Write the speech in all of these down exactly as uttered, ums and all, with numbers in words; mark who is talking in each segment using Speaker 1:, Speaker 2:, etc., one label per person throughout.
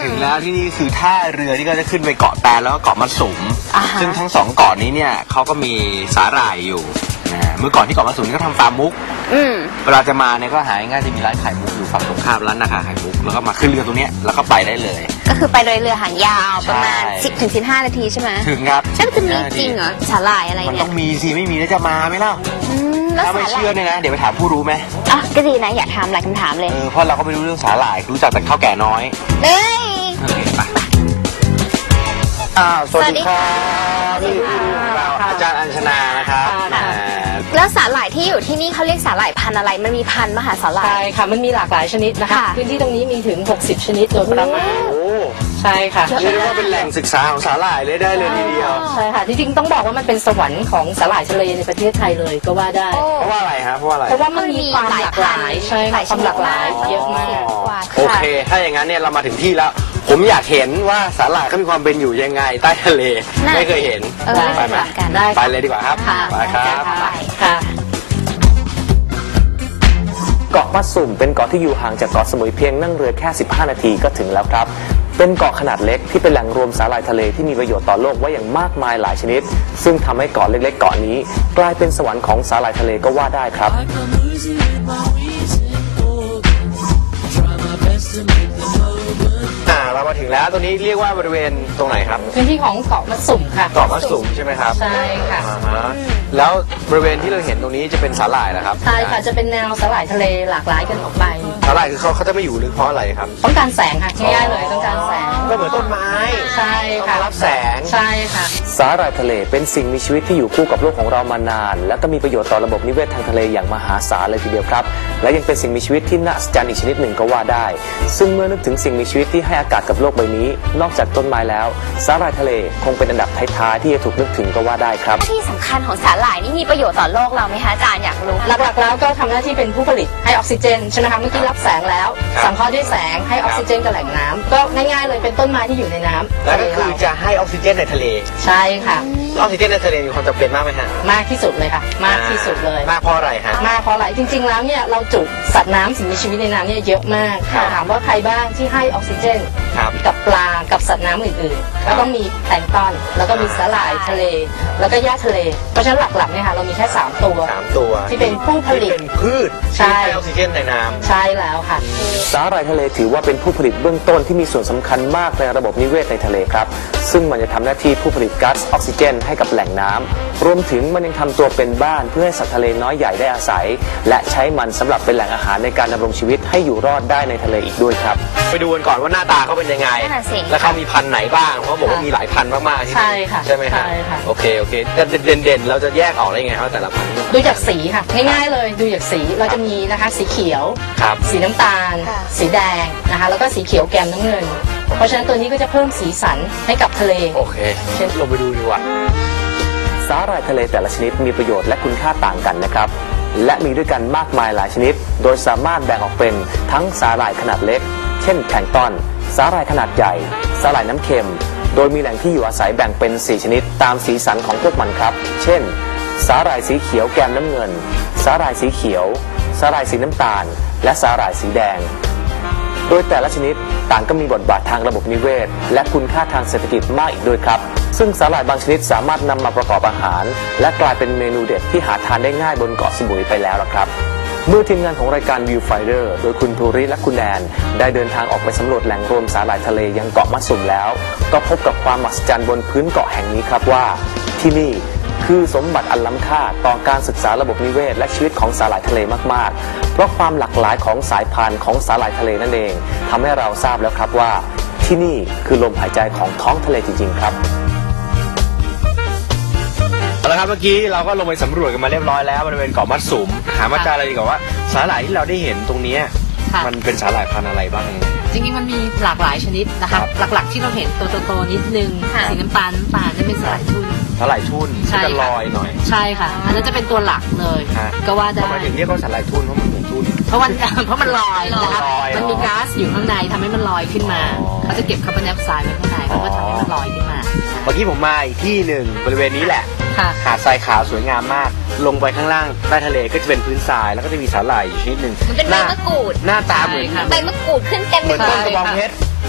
Speaker 1: ถึงแล้วที่นี่คือท่าเรือที่ก็จะขึ้นไปเกาะแตนแล้วก็เกาะมัดสุมซึ่งทั้งสองเกาะนี้เนี่ยเขาก็มีสาหร่ายอยู่นะเมื่อก่อนที่เกาะมัดสุมก็ทำฟาร์มมุกเวลาจะมาเนี่ยก็หาง่ายจะมีร้านขายมุกอยู่ฝั่งตรงข้ามร้านนาคาขายมุกแล้วก็มาขึ้นเรือตรงนี้แล้วก็ไปได้เลย
Speaker 2: ก็คือไปโดยเรือหางยาวประมาณสิบถึงสิบห้านาทีใช่ไหม
Speaker 1: ถึงครับ
Speaker 2: แล้วจะมีจริงเหรอสาหร่ายอะไรเนี่ย
Speaker 1: มันต้องมีสิไม่มีแล้วจะมาไหมเล่าถ้าไม่เชื่อเนี่ยนะเดี๋ยวไปถามผู้รู้ไหม
Speaker 2: อ่ะก็ดีนะอยากถามหลายคำถามเลย
Speaker 1: เออเพราะเราก็ไม่รู้เรื่องสาหร่ายรู้จักแต่ข้าวแก่น้อย
Speaker 2: เอ้ย
Speaker 1: โอเคไปอ้าวสวัสดีครับนี่อาจารย์อัญชนานะครับ
Speaker 2: แล้วสาหร่ายที่อยู่ที่นี่เขาเรียกสาหร่ายพันธุ์อะไรมันมีพันธุ์มหาสาหร่าย
Speaker 3: ใช่ค่ะมันมีหลากหลายชนิดนะคะพื้นที่ตรงนี้มีถึงหกสิบชนิดโดยประมาณใช่ค่ะ
Speaker 1: เรียกว่าเป็นแหล่งศึกษาของสาหร่ายเลยได้เลยทีเดียว
Speaker 3: ใช่ค่ะจริงๆต้องบอกว่ามันเป็นสวรรค์ของสาหร่ายทะเลในประเทศไทยเลยก็ว่าได้
Speaker 1: เพราะว่าอะไรฮะเพราะว่าอะไร
Speaker 3: เพราะว่ามันมีความหลากหลายใช่ค่ะความหลากหลายเยอะมาก
Speaker 1: โอเคถ้าอย่างนั้นเนี่ยเรามาถึงที่แล้วผมอยากเห็นว่าสาหร่ายเขามีความเป็นอยู่ยังไงใต้ทะเลไม่เคยเห็น
Speaker 2: ไปไหม
Speaker 1: ไปเลยดีกว่าครับไปครับ
Speaker 4: เกาะมัดสุมเป็นเกาะที่อยู่ห่างจากเกาะสมุยเพียงนั่งเรือแค่สิบห้านาทีก็ถึงแล้วครับเป็นเกาะขนาดเล็กที่เป็นแหล่งรวมสาหร่ายทะเลที่มีประโยชน์ต่อโลกไว้อย่างมากมายหลายชนิดซึ่งทำให้เกาะเล็กๆเกาะนี้กลายเป็นสวรรค์ของสาหร่ายทะเลก็ว่าได้ครับ
Speaker 1: เรามาถึงแล้วตรงนี้เรียกว่าบริเวณตรงไหนครับ
Speaker 3: พื้นที่ของเกาะมัดสุมค่ะ
Speaker 1: เกาะมัดสุมใช่ไหมครับ
Speaker 3: ใช่ค่ะ
Speaker 1: แล้วบริเวณที่เราเห็นตรงนี้จะเป็นสาหร่ายนะครับ
Speaker 3: ใช่ค่ะจะเป็นแนวสาหร่ายทะเลหลากหลายกันออกไป
Speaker 1: สาหร่ายคือเขาเขาจะไม่อยู่ลึกเพราะอะไรครับ
Speaker 3: ต้องการแสงค่ะง่ายๆเลยต้องการแสง
Speaker 1: ก็เหมือนต้นไม้
Speaker 3: ใช่ค่ะ
Speaker 1: รับแสง
Speaker 3: ใช่ค่ะ
Speaker 4: สาหร่ายทะเลเป็นสิ่งมีชีวิตที่อยู่คู่กับโลกของเรามานานและก็มีประโยชน์ต่อระบบนิเวศทางทะเลอย่างมหาศาลเลยทีเดียวครับและยังเป็นสิ่งมีชีวิตที่น่าอัศจรรย์อีกชนิดหนึ่งก็ว่าได้ซึ่งเมื่อนึกถึงสิ่งมีชีวิตที่ให้อากาศกับโลกใบนี้นอกจากต้นไม้แล้วสาหร่ายทะเลคงเป็นอันดับท้ายๆที่จะถูกนึกถึงก็ว่าได้ครับ
Speaker 2: ที่สำคัญของสาหร่ายนี่มีประโยชน์ต่อโลกเราไหมคะอาจารย์อยากรู้
Speaker 3: หลักๆแล้วก็ทำหน้าที่เป็นผู้ผลิตให้ออกซิเจนใช่ไหมคะเมื่อกี้รับแสงแล้วสังเคราะห์ด้วยแสงให้ออกซิเจนกับแหล่งน้ำก็ง่ายๆเลยเป็นต้นไม้ที่อยู่ในน้ำ
Speaker 1: แล้วก็คือจะให้ออกซิเจนในทะเล
Speaker 3: ใช่ค่ะ
Speaker 1: ออกซิเจนในทะเลมีความจำเป็นมากไหมฮะ
Speaker 3: มากที่สุดเลยค่ะมากที่สุดเลย
Speaker 1: มากเพราะอะไรฮะ
Speaker 3: มากเพราะอะไรจริงๆแล้วเนี่ยเราจุสัตว์น้ำสิ่งมีชีวิตในน้ำเนี่ยเยอะมากถามว่าใครบ้างที่ให้ออกซิเจนกับปลากับสัตว์น้ำอื่นๆก็ต้องมีแพลงก์ตอนแล้วก็มีสาหร่ายทะเลแล้วก็หญ้าทะเลเพราะฉะนั้นหลักๆเนี่ยค่ะเรามีแค่สามตัว
Speaker 1: สามตัว
Speaker 3: ที่เป็นผู้ผลิต
Speaker 1: เป็นพืช
Speaker 3: ใช่
Speaker 1: ให้ออกซิเจนในน้ำ
Speaker 3: ใช่แล้วค่ะ
Speaker 4: สาหร่ายทะเลถือว่าเป็นผู้ผลิตเบื้องต้นที่มีส่วนสำคัญมากในระบบนิเวศในทะเลครับซึ่งมันจะทำหน้าที่ผู้ผลิตก๊าซออกซิเจนให้กับแหล่งน้ำรวมถึงมันยังทำตัวเป็นบ้านเพื่อให้สัตว์ทะเลน้อยใหญ่ได้อาศัยและใช้มันสำหรับเป็นแหล่งอาหารในการดำรงชีวิตให้อยู่รอดได้ในทะเลอีกด้วยครับ
Speaker 1: ไปดูกันก่อนว่าหน้าตาเขาเป็นยังไงและเขามีพันธุ์ไหนบ้างเพราะบอกว่ามีหลายพันธุ์มากๆ
Speaker 3: ใช่ค่ะ
Speaker 1: ใช่ไหมฮะโอเคโอเคแต่เด่นๆเราจะแยกออกได้ยังไงครับแต่ละพันธุ์
Speaker 3: ดูจากสีค่ะง่ายๆเลยดูจากสีเราจะมีนะคะสีเขียวสีน้ำตาลสีแดงนะคะแล้วก็สีเขียวแกมน้ำเงินเพราะฉะนั้นตัวนี้ก็จะเพิ่มสีสันให้กับทะเล
Speaker 1: โอเคเช่นลงไปดูดีกว่า
Speaker 4: สาหร่ายทะเลแต่ละชนิดมีประโยชน์และคุณค่าต่างกันนะครับและมีด้วยกันมากมายหลายชนิดโดยสามารถแบ่งออกเป็นทั้งสาหร่ายขนาดเล็กเช่นแพลงก์ตอนสาหร่ายขนาดใหญ่สาหร่ายน้ำเค็มโดยมีแหล่งที่อยู่อาศัยแบ่งเป็นสี่ชนิดตามสีสันของพวกมันครับเช่นสาหร่ายสีเขียวแกมน้ำเงินสาหร่ายสีเขียวสาหร่ายสีน้ำตาลและสาหร่ายสีแดงโดยแต่ละชนิดต่างก็มีบทบาททางระบบนิเวศและคุณค่าทางเศรษฐกิจมากอีกด้วยครับซึ่งสาหร่ายบางชนิดสามารถนำมาประกอบอาหารและกลายเป็นเมนูเด็ดที่หาทานได้ง่ายบนเกาะสมุยไปแล้วล่ะครับเมื่อทีมงานของรายการ Viewfinder โดยคุณภูริและคุณแนนได้เดินทางออกไปสำรวจแหล่งรวมสาหร่ายทะเลยังเกาะมัดสุมแล้วก็พบกับความมหัศจรรย์บนพื้นเกาะแห่งนี้ครับว่าที่นี่คือสมบัติอันล้ำค่าต่อการศึกษาระบบนิเวศและชีวิตของสาหร่ายทะเลมากๆเพราะความหลากหลายของสายพันธุ์ของสาหร่ายทะเลนั่นเองทำให้เราทราบแล้วครับว่าที่นี่คือลมหายใจของท้องทะเลจริงๆครับ
Speaker 1: เอาละครับเมื่อกี้เราก็ลงไปสำรวจกันมาเรียบร้อยแล้วบริเวณเกาะมัดสุมถามอาจารย์อะไรดีกว่าว่าสาหร่ายที่เราได้เห็นตรงนี้มันเป็นสาหร่ายพันธุ์อะไรบ้าง
Speaker 5: จริงๆมันมีหลากหลายชนิดนะคะหลักๆที่เราเห็นตัวโตๆนิดนึงสีน้ำตาลน้ำตาลนั่นเป็นสาหร่ายทุ่น
Speaker 1: สาหร่ายทุ่นจะลอยหน่อย
Speaker 5: ใช่ค่ะอันนั้นจะเป็นตัวหลักเลยก็ว่าได้
Speaker 1: ทำไมถึงเรียกว่าสาหร่ายทุ่นเพราะมันเหมือนทุ่น
Speaker 5: เพราะมันเพราะมันลอยนะคะมันมีก๊าซอยู่ข้างในทำให้มันลอยขึ้นมาเขาจะเก็บคาร์บอนไดออกไซด์ไว้ข้างในมันก็ทำให้มันลอยขึ้นมา
Speaker 1: เมื่อกี้ผมมาอีกที่หนึ่งบริเวณนี้แหละหาดทรายขาวสวยงามมากลงไปข้างล่างใต้ทะเลก็จะเป็นพื้นทรายแล้วก็จะมีสาหร่ายอยู่ชนิดหนึ่ง
Speaker 2: มันเป็นใบมะกรูด
Speaker 1: หน้าตาเหมือน
Speaker 2: ใบมะกรูดขึ้นเต็ม
Speaker 1: เหมือนต้นกระบองเพชร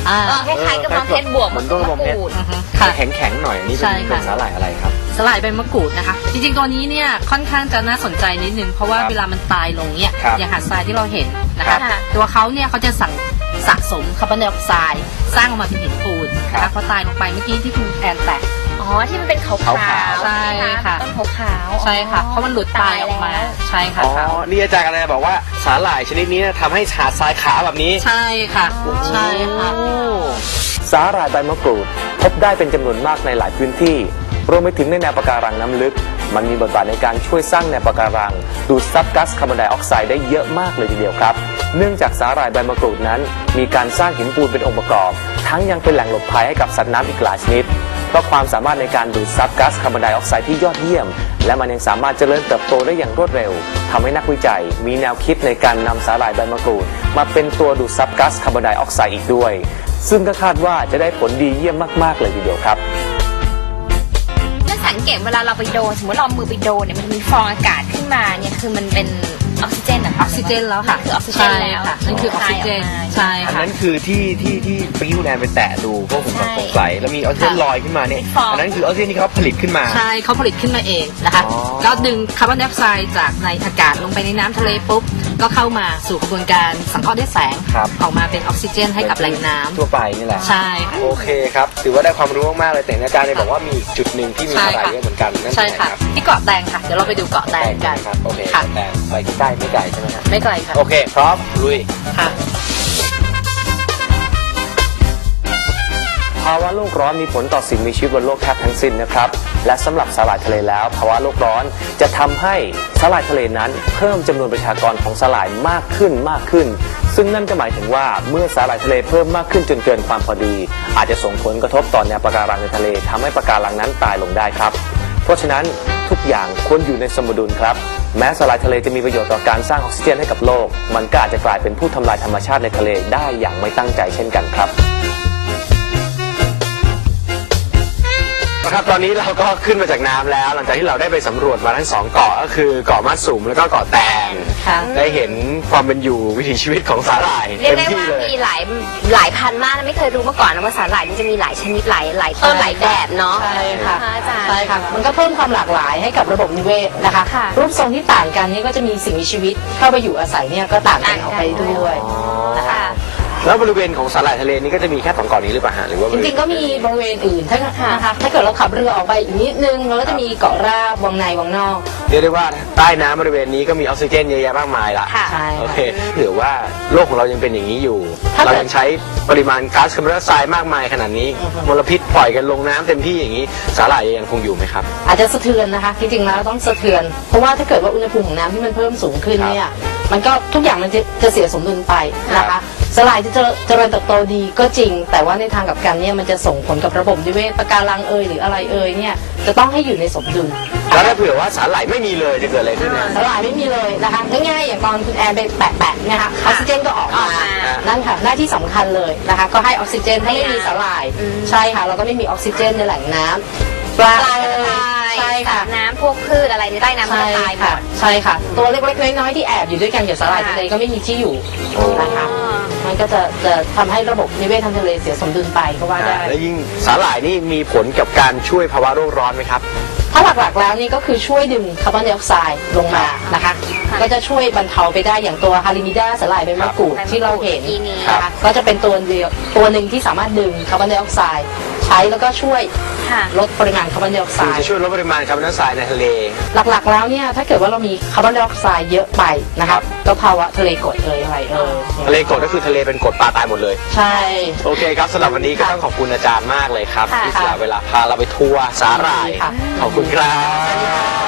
Speaker 5: อ่า
Speaker 2: เออคล้ายๆกับมะเพชรบวก
Speaker 1: เหมือนต้นมะเพชร
Speaker 2: กรูด
Speaker 5: อือฮึค่ะ
Speaker 1: แข็งๆหน่อยนี่
Speaker 5: ใช่
Speaker 1: เป็น
Speaker 5: ค่ะ
Speaker 1: เป็นสาหร่ายอะไรครับ
Speaker 5: สลายใบมะกรูดนะคะ จริงๆตัวนี้เนี่ยค่อนข้างจะน่าสนใจนิดนึงเพราะว่า
Speaker 1: ครับ
Speaker 5: เวลามันตายลงเนี่ย
Speaker 1: ครับ
Speaker 5: อย่างหาดทรายที่เราเห็นนะ
Speaker 1: ครั
Speaker 5: คะ
Speaker 1: บ
Speaker 5: ตัวเขาเนี่ยเขาจะสั่งสะสมคาร์บอนไดออกไซด์สร้างออกมาเป็นหินปูนนะ
Speaker 1: ครั
Speaker 5: คะ
Speaker 1: บ
Speaker 5: พอตายลงไปเมื่อกี้ที่คุณแอนแตะ
Speaker 2: อ๋อที่มันเป็นขาว
Speaker 1: ขาวๆ
Speaker 2: ๆ
Speaker 5: ใช่ค่ะ
Speaker 2: ต้นขาวๆ
Speaker 5: ใช่ค่ะเพราะมันหลุดตายออกมาใช่ค่ะ
Speaker 1: อ๋อ นี่อาจารย์กำลังจะบอกว่าสาหร่ายชนิดนี้ทำให้หาดทรายขาวแบบนี้
Speaker 5: ใช่ค่ะใช่ค่ะ
Speaker 4: สาหร่ายใบมะกรูดพบได้เป็นจำนวนมากในหลายพื้นที่รวมไปถึงในแนวปะการังน้ำลึกมันมีบทบาทในการช่วยสร้างแนวปะการังดูดซับก๊าซคาร์บอนไดออกไซด์ได้เยอะมากเลยทีเดียวครับเนื่องจากสาหร่ายใบมะกรูดนั้นมีการสร้างหินปูนเป็นองค์ประกอบทั้งยังเป็นแหล่งหลบภัยให้กับสัตว์น้ำอีกหลายชนิดเพราะความสามารถในการดูดซับก๊าซคาร์บอนไดออกไซด์ที่ยอดเยี่ยมและมันยังสามารถเจริญเติบโตได้อย่างรวดเร็วทำให้นักวิจัยมีแนวคิดในการนำสาหร่ายใบมะกรูดมาเป็นตัวดูดซับก๊าซคาร์บอนไดออกไซด์อีกด้วยซึ่งก็คาดว่าจะได้ผลดีเยี่ยมมากๆเลยทีเดียวครับ
Speaker 2: ถ้าสังเกตเวลาเราไปโดนสมมติเราเอามือไปโดนเนี่ยมันจะมีฟองอากาศขึ้นมาเนี่ยคือมันเป็นออกซิเจนเหรอ
Speaker 5: อ
Speaker 2: คะ
Speaker 5: อกซิเจนแล้วค่ะ
Speaker 2: คือออกซิเจน
Speaker 5: ใช่
Speaker 2: แล้ว
Speaker 5: ค่ะนั่นคือออกซิเจนใช่
Speaker 1: อัน
Speaker 5: ค่ะ
Speaker 1: นั้นคือที่ที่ที่ปิ้วแนนไปแตะดูพวกผมสงสัยแล้วมีออกซิเจน
Speaker 5: ค่ะ
Speaker 1: ลอยขึ้นมาเนี่ย
Speaker 2: เป็นฟอง
Speaker 1: อันนั้นคือออกซิเจนที่เขาผลิตขึ้นมา
Speaker 5: ใช่เขาผลิตขึ้นมาเองนะคะ
Speaker 1: อ๋อ
Speaker 5: ก็ดึงคาร์บอนไดออกไซด์จากในอากาศลงไปในน้ำทะเลปุ๊บก็เข้ามาสู่กระบวนการสังเคราะห์ด้วยแสง
Speaker 1: ครับ
Speaker 5: ออกมาเป็นออกซิเจนให้กับแหล่งน้ำ
Speaker 1: ทั่วไปนี่แหละ
Speaker 5: ใช่ค่ะ
Speaker 1: โอเคครับถือว่าได้ความรู้มากๆเลยแต่อาจารย์เนี่ยบอกว่ามีอีกจุดหนึ่งที่มี
Speaker 5: ใช่
Speaker 1: สาหร่าย
Speaker 5: ค่ะ
Speaker 1: เยอะเหมือนกันนั่น
Speaker 5: ใช่
Speaker 1: คือไหน
Speaker 5: ค่ะ
Speaker 1: ครับ
Speaker 5: ที่เกาะแตงค่ะ เดี๋ยวเราไปดูเกาะแตงกัน
Speaker 1: ครับโอเค
Speaker 5: ค่ะ
Speaker 1: แต่ไปใกล้ไม่ไกลใช่ไหมครับ
Speaker 5: ไม่ไกลค่ะ
Speaker 1: โอเคพร้อมลุย
Speaker 5: ค่ะ
Speaker 4: ภาวะโลกร้อนมีผลต่อสิ่งมีชีวิตบนโลกแทบทั้งสิ้นนะครับและสำหรับสาหร่ายทะเลแล้วภาวะโลกร้อนจะทำให้สาหร่ายทะเลนั้นเพิ่มจำนวนประชากรของสาหร่ายมากขึ้นมากขึ้น ซึ่งนั่นก็หมายถึงว่าเมื่อสาหร่ายทะเลเพิ่มมากขึ้นจนเกินความพอดี อาจจะส่งผลกระทบต่อแนวปะการังในทะเลทำให้ปะการังนั้นตายลงได้ครับเพราะฉะนั้นทุกอย่างควรอยู่ในสมดุลครับแม้สาหร่ายทะเลจะมีประโยชน์ต่อการสร้างออกซิเจนให้กับโลกมันก็อาจจะกลายเป็นผู้ทำลายธรรมชาติในทะเลได้อย่างไม่ตั้งใจเช่นกันครับ
Speaker 1: ครับตอนนี้เราก็ขึ้นมาจากน้ำแล้ว หลังจากที่เราได้ไปสำรวจมาทั้งสองเกาะก็คือเกาะมัดสุมแล้วก็เกาะแตง
Speaker 5: ค่ะ
Speaker 1: ได้เห็นความเป็นอยู่วิถีชีวิตของสาหร่าย
Speaker 2: เรีย
Speaker 1: เต็
Speaker 2: ก
Speaker 1: ม
Speaker 2: ได้
Speaker 1: ที่
Speaker 2: ว่า
Speaker 1: เลย
Speaker 2: มีหลายหลายพันมากนะไม่เคยรู้มาก่อนนะว่าสาหร่ายมันจะมีหลายชนิดหลายหลายต้นหลายแบบเนาะ
Speaker 3: ใช่ค่ะ
Speaker 2: อาจารย์
Speaker 3: ใช่ค่ะ มันก็เพิ่มความหลากหลายให้กับระบบนิเวศนะคะ
Speaker 2: ค่ะ
Speaker 3: รูปทรงที่ต่างกันนี่ก็จะมีสิ่งมีชีวิตเข้าไปอยู่อาศัยเนี่ยก็ต่างกันออกไปด้วยนะคะ
Speaker 1: แล้วบริเวณของสาหร่ายทะเลนี่ก็จะมีแค่สองเกาะนี้หรือเปล่าฮะหรือว่า
Speaker 3: จริงๆก็มีบริเวณอื่นถ้านะคะถ้าเกิดเราขับเรือออกไปอีกนิดนึงเราก็จะมีเกาะราบวังในวังนอก
Speaker 1: เรียกได้ว่าใต้น้ำบริเวณนี้ก็มีออกซิเจนเยอะแยะมากมายละ
Speaker 2: ค่ะ
Speaker 3: ใช่
Speaker 1: โอ
Speaker 3: ค่ะ
Speaker 1: เคเผื่อว่าโลกของเรายังเป็นอย่างนี้อยู่
Speaker 3: ถ้าเกิด
Speaker 1: เรายังใช้ปริมาณก๊าซคาร์บอนไดออกไซด์มากมายขนาดนี้
Speaker 3: อือฮึ
Speaker 1: มลพิษปล่อยกันลงน้ำเต็มที่อย่างนี้สาหร่ายยังคงอยู่ไหมครับ
Speaker 3: อาจจะสะเทือนนะคะจริงๆแล้วต้องสะเทือน เพราะว่าถ้าเกิดว่าอุณหภูมิของน้ำที่มันเพิ่มสูงขึ้นเนี่ยมันก็ทุกอย่างมันจะจะเสียสมดุลไปนะ
Speaker 1: ครั
Speaker 3: คะ
Speaker 1: บ
Speaker 3: สลายจะเจริญเติบโตดีก็จริง แต่ว่าในทางกลับกันเนี่ยมันจะส่งผลกับระบบนิเวศปะการังเอยหรืออะไรเอยเนี่ยจะต้องให้อยู่ในสมดุล
Speaker 1: แล้วถ้าเผื่อว่าสาหร่ายไม่มีเลยจะเกิดอะไรขึ้นนะ
Speaker 3: สลายไม่มีเลยนะคะง่ายๆอย่างตอนคุณแอนไปแปะๆเนะคะออกซิเจนก็ออกมา
Speaker 2: ออกมา
Speaker 3: นั่นค่ะหน้าที่สำคัญเลยนะคะก็ให้ออกซิเจนถ้าไม่มีสลาย
Speaker 2: อืม
Speaker 3: ใช่ค่ะเราก็ไม่มีออกซิเจนในแหล่งน้ำปลา
Speaker 2: ปลา
Speaker 3: เอ่
Speaker 2: จะ
Speaker 3: ย
Speaker 2: ตาย
Speaker 3: ใช่ค่ะ
Speaker 2: สัตว์น้ำพวกพืชอะไรในใต้น้ำก็
Speaker 3: ใช่
Speaker 2: จะตายหม
Speaker 3: ค่ะ
Speaker 2: ด
Speaker 3: ใช่ค่ะ ตัวเล็กๆน้อยๆที่แอบอยู่ด้วยกันกับสาหร่าย
Speaker 2: ค่ะ
Speaker 3: ทะเลก็ไม่มีที่อยู่นะคะ
Speaker 2: อ๋อ
Speaker 3: มันก็จะจะทำให้ระบบนิเวศทางทะเลเสียสมดุลไปก็ว่าได้
Speaker 1: แล้วยิ่งสาหร่ายนี่มีผลกับการช่วยภาวะโลกร้อนไหมครับ
Speaker 3: ถ้าหลักๆแล้วนี่ก็คือช่วยดึงคาร์บอนไดออกไซด์ลงมานะคะ ก็จะช่วยบรรเทาไปได้อย่างตัวฮาริมิดาสาหร่ายใบมะกรูด
Speaker 2: ครับ
Speaker 3: ที่เราเห็น
Speaker 2: เมื่อกี้นี้
Speaker 3: นะคะก็จะเป็นตัวเดียวตัวหนึ่งที่สามารถดึงคาร์บอนไดออกไซด์ใช้แล้วก็ช่วย
Speaker 2: ค่ะ
Speaker 3: ลดปริมาณคาร์บอนไดออกไซ
Speaker 1: ซึ่ง
Speaker 3: ด์
Speaker 1: จะช่วยลดปริมาณคาร์บอนไดออกไซด์ในทะเล
Speaker 3: หลักๆแล้วเนี่ยถ้าเกิดว่าเรามีคาร์บอนไดออกไซด์เยอะไปนะคะก็ภาวะทะเลกรดเอยอะไรเอย
Speaker 1: ทะเลกรดก็คือทะเลเป็นกรดปลาตายหมดเลย
Speaker 3: ใช่
Speaker 1: โอเคครับสำหรับวันนี้ก็ต้องขอบคุณอาจารย์มากเลยครับ
Speaker 2: ค่ะ
Speaker 1: ที่สละเวลาพาเราไปทัวร์สาหร่าย
Speaker 3: ค่ะ
Speaker 1: ขอบคุณครับ